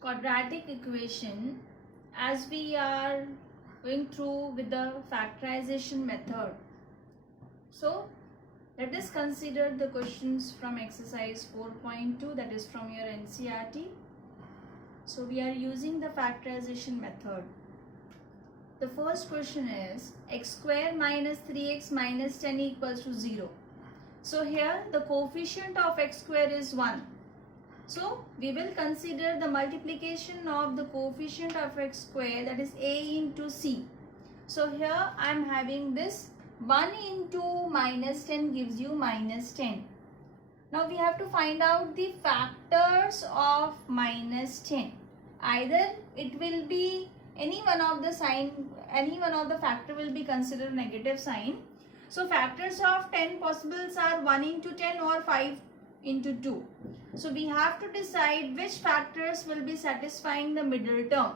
quadratic equation as we are going through with the factorization method. So let us consider the questions from exercise 4.2, that is from your NCERT. So we are using the factorization method. The first question is x square minus 3x minus 10 equals to 0. So here the coefficient of x square is 1. So we will consider the multiplication of the coefficient of x square, that is a into c. So here I am having this 1 into minus 10 gives you minus 10. Now we have to find out the factors of minus 10. Either it will be any one of the factor will be considered negative sign. So factors of 10 possibles are 1 into 10 or 5 into 2. So we have to decide which factors will be satisfying the middle term.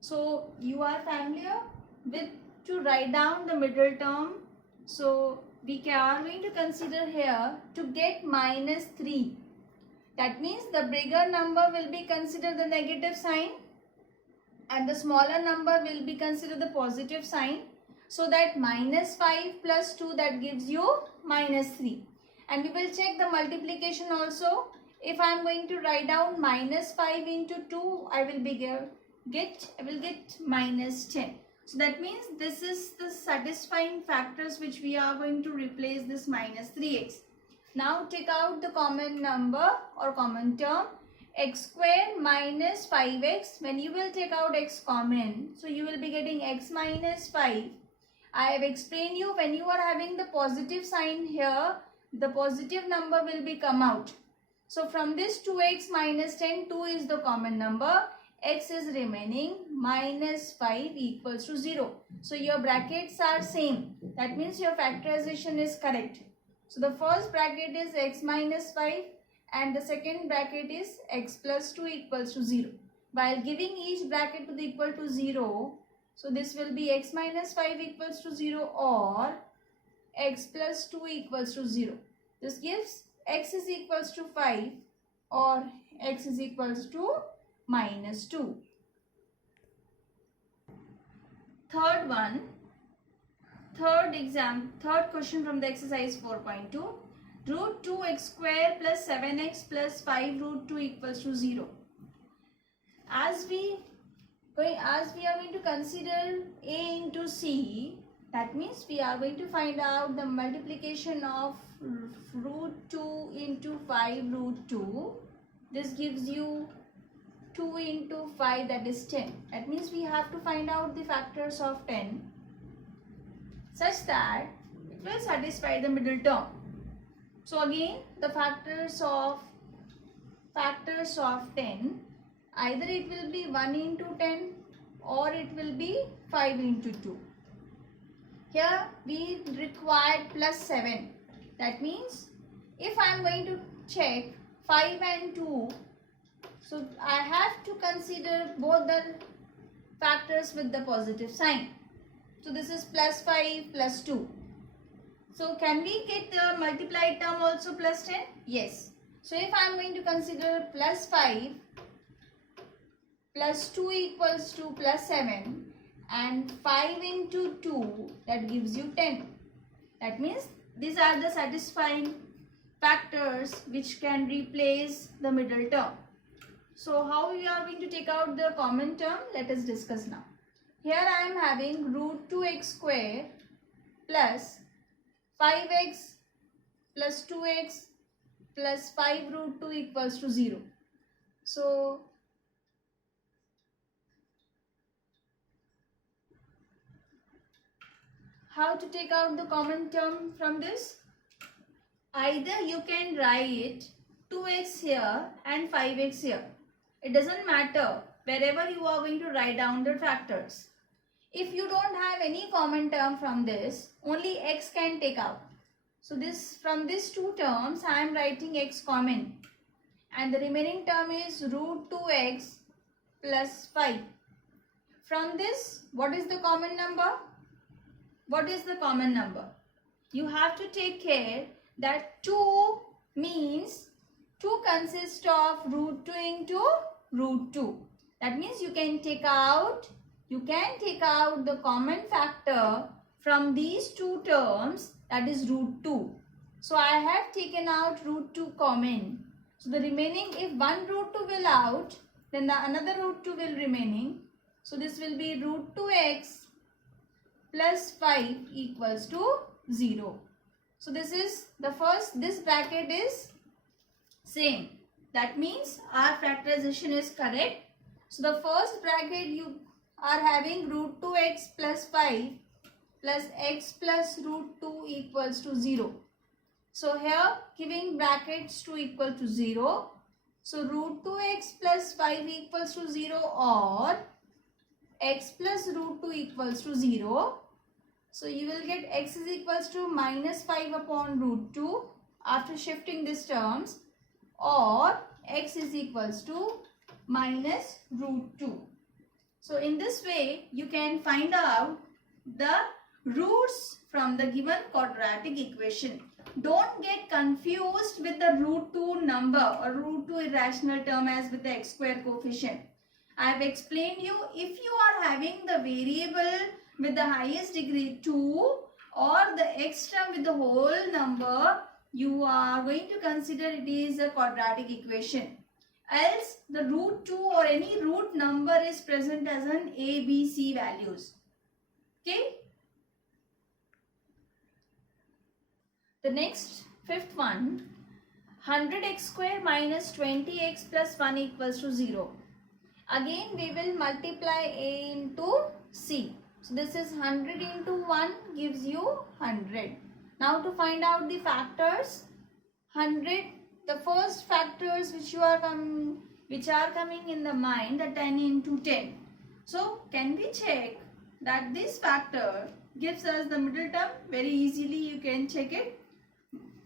So you are familiar with to write down the middle term. So we are going to consider here to get minus 3. That means the bigger number will be considered the negative sign and the smaller number will be considered the positive sign. So that minus 5 plus 2, that gives you minus 3. And we will check the multiplication also. If I am going to write down minus 5 into 2, I will get minus 10. So that means this is the satisfying factors which we are going to replace this minus 3x. Now take out the common number or common term, x square minus 5x. When you will take out x common, so you will be getting x minus 5. I have explained you, when you are having the positive sign here, the positive number will be come out. So from this 2x minus 10, 2 is the common number. X is remaining, minus 5 equals to 0. So your brackets are same. That means your factorization is correct. So the first bracket is x minus 5 and the second bracket is x plus 2 equals to 0. While giving each bracket to the equal to 0, so this will be x minus 5 equals to 0 or x plus 2 equals to 0. This gives x is equals to 5 or x is equals to minus 2. Third question from the exercise 4.2. Root 2x square plus 7x plus 5 root 2 equals to 0. As we are going to consider a into c, that means we are going to find out the multiplication of root 2 into 5 root 2. This gives you 2 into 5, that is 10. That means we have to find out the factors of 10 such that it will satisfy the middle term. So again, the factors of 10, either it will be 1 into 10 or it will be 5 into 2. Here we require plus 7. That means if I am going to check 5 and 2, so I have to consider both the factors with the positive sign. So this is plus 5 plus 2. So can we get the multiplied term also plus 10? Yes. So if I am going to consider plus 5 plus 2 equals to plus 7 and 5 into 2, that gives you 10. That means these are the satisfying factors which can replace the middle term. So how we are going to take out the common term? Let us discuss now. Here I am having root 2x square plus 5x plus 2x plus 5 root 2 equals to 0. So how to take out the common term from this? Either you can write 2x here and 5x here. It doesn't matter wherever you are going to write down the factors. If you don't have any common term from this, only x can take out. So this, from these two terms, I am writing x common. And the remaining term is root 2x plus 5. From this, what is the common number? What is the common number? You have to take care that 2 means 2 consists of root 2 into root 2. That means you can take out the common factor from these two terms, that is root 2. So I have taken out root 2 common. So the remaining, if one root 2 will out, then the another root 2 will remaining. So this will be root 2x plus 5 equals to 0. So this is the first, this bracket is same. That means our factorization is correct. So the first bracket you are having root 2x plus 5 plus x plus root 2 equals to 0. So here giving brackets 2 equal to 0. So root 2x plus 5 equals to 0 or x plus root 2 equals to 0. So you will get x is equals to minus 5 upon root 2 after shifting these terms, or x is equals to minus root 2. So in this way you can find out the roots from the given quadratic equation. Don't get confused with the root 2 number or root 2 irrational term as with the x square coefficient. I have explained you, if you are having the variable with the highest degree 2 or the x term with the whole number, you are going to consider it is a quadratic equation. Else the root 2 or any root number is present as an a, b, c values. Okay. The next fifth one, 100x square minus 20x plus 1 equals to 0. Again we will multiply a into c. So this is 100 into 1 gives you 100. Now to find out the factors, 100, the first factors which are coming in the mind, the 10 into 10. So can we check that this factor gives us the middle term? Very easily you can check it.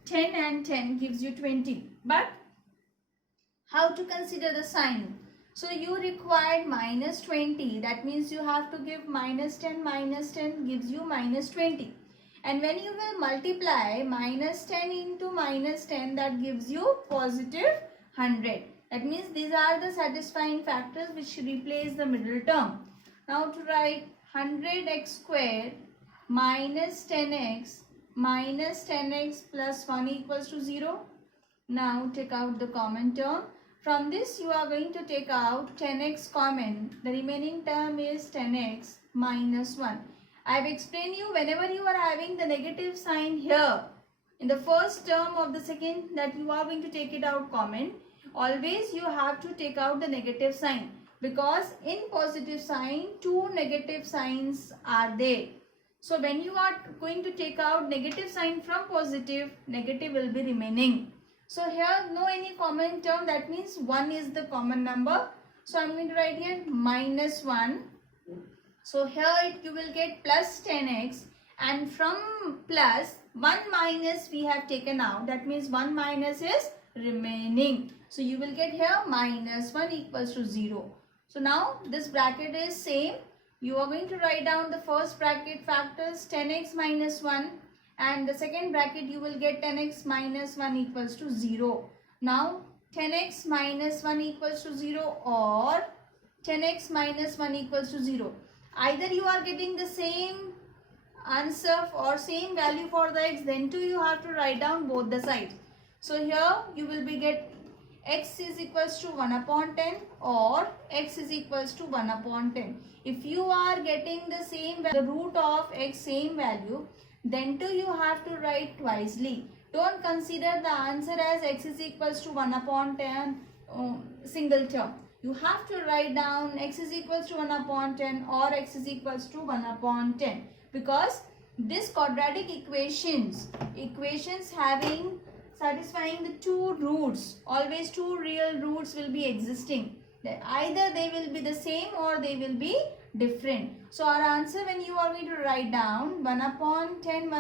10 and 10 gives you 20. But how to consider the sign? So you required minus 20. That means you have to give minus 10 gives you minus 20. And when you will multiply minus 10 into minus 10, that gives you positive 100. That means these are the satisfying factors which replace the middle term. Now to write 100x squared minus 10x plus 1 equals to 0. Now take out the common term. From this you are going to take out 10x common. The remaining term is 10x minus 1. I have explained you, whenever you are having the negative sign here in the first term of the second, that you are going to take it out common. Always you have to take out the negative sign, because in positive sign 2 negative signs are there. So when you are going to take out negative sign from positive, negative will be remaining. So here no any common term, that means 1 is the common number. So I am going to write here minus 1. So here you will get plus 10x, and from plus 1 minus we have taken out. That means 1 minus is remaining. So you will get here minus 1 equals to 0. So now this bracket is same. You are going to write down the first bracket factors 10x minus 1, and the second bracket you will get 10x minus 1 equals to 0. Now 10x minus 1 equals to 0 or 10x minus 1 equals to 0. Either you are getting the same answer or same value for the x, then too you have to write down both the sides. So here you will be get x is equals to 1 upon 10 or x is equals to 1 upon 10. If you are getting the same the root of x same value, then too you have to write twisely. Don't consider the answer as x is equals to 1 upon 10 single term. You have to write down x is equals to 1 upon 10 or x is equals to 1 upon 10, because this quadratic equations having satisfying the two roots, always two real roots will be existing. Either they will be the same or they will be different. So our answer, when you are going to write down 1 upon 10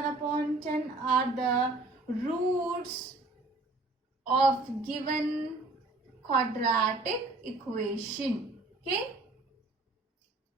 are the roots of given quadratic equation. Okay.